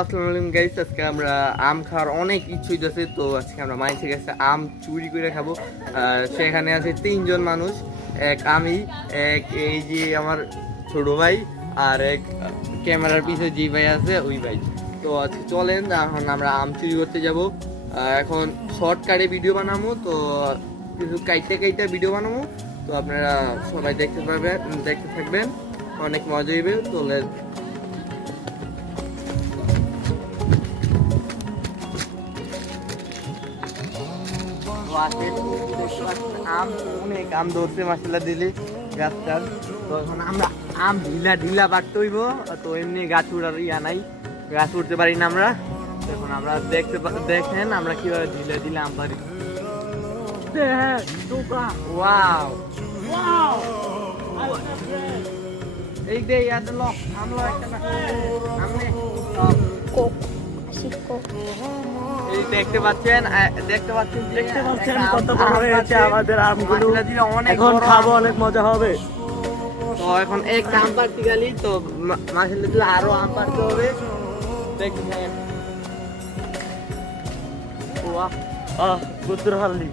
আসসালামু আলাইকুম গাইস, আজকে আমরা আম খাওয়ার অনেক ইচ্ছে হইতেছে। তো আজকে আমরা মাইন্সে গেছে আম চুরি করে খাবো। সেখানে আছে 3জন মানুষ, এক আমি, এক এই যে আমার ছোট ভাই, আর এক ক্যামেরার পিছনে যে ভাই আছে ওই ভাই। তো আজকে চলেন, এখন আমরা আম চুরি করতে যাব। এখন শর্টকাটে ভিডিও বানাবো, তো কিছু কাইটে ভিডিও বানাবো। তো আপনারা সবাই দেখতে থাকবেন, অনেক মজা হইবে। তো আম অনেক আম ধরছে মাসাল্লাহ দিলি গাছটার। তো এখন আমরা আম ঢিলা বাড়তে হইব। তো এমনি গাছ উড়ার ইয়া নাই, গাছ উঠতে পারি না আমরা। এখন আমরা দেখেন আমরা কিভাবে ঢিলা আম পারি। ওয়াও এই দে ইয়াদ ল আমলো একটা না আমনে এই দেখতে পাচ্ছেন কত বড় হয়েছে আমাদের আমগুলো। এখন খাবো, অনেক মজা হবে। তো এখন এক আম পাড়তে গেলি, তো মাসাল্লাহ দিলে আরো আম পাড়তে হবে। দেখেন বাহ, বুদ্ধর হাল্লি।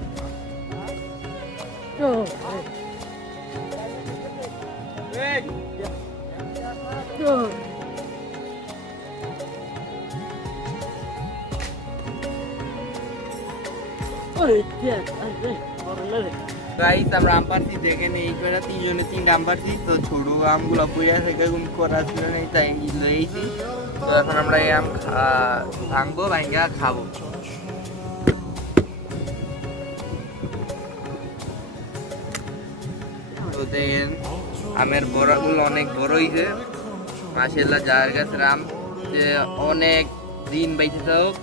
গাইস আমরা আম পাড়ছি, দেখেন এই করে 3জনে 3টা আম পাড়ছি। তো ছোট আমগুলো পইয়া থেকে করা ছিল না, তাই লইছি। তো এখন আমরা এই আম ভাঙবো, ভাঙা খাবো। তো দেখেন আমের বড়গুলো অনেক বড় হয়েছে মাশাআল্লাহ। যার গাছের আম যে অনেক দিন বাইতে থাকুক,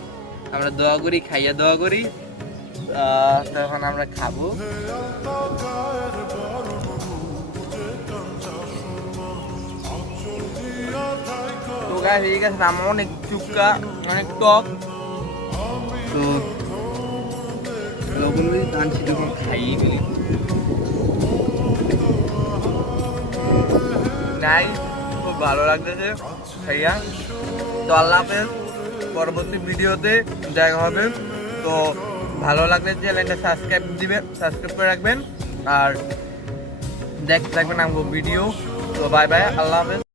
আমরা দোয়া করি, খাইয়া দোয়া করি। তখন আমরা খাবো। তো গাছ এই গাছের আম অনেক চুক্কা, অনেক টক। তো লবণ দিয়ে টানছি তখন খাইয়ে দিই নাই, খুব ভালো লাগতেছে খাইয়া। তো আল্লাহ হাফেজ, পরবর্তী ভিডিওতে দেখা হবে। তো ভালো লাগলে চ্যানেলটা সাবস্ক্রাইব করে রাখবেন, আর দেখতে থাকবেন আমাকে ভিডিও। তো বাই বাই, আল্লাহ হাফেজ।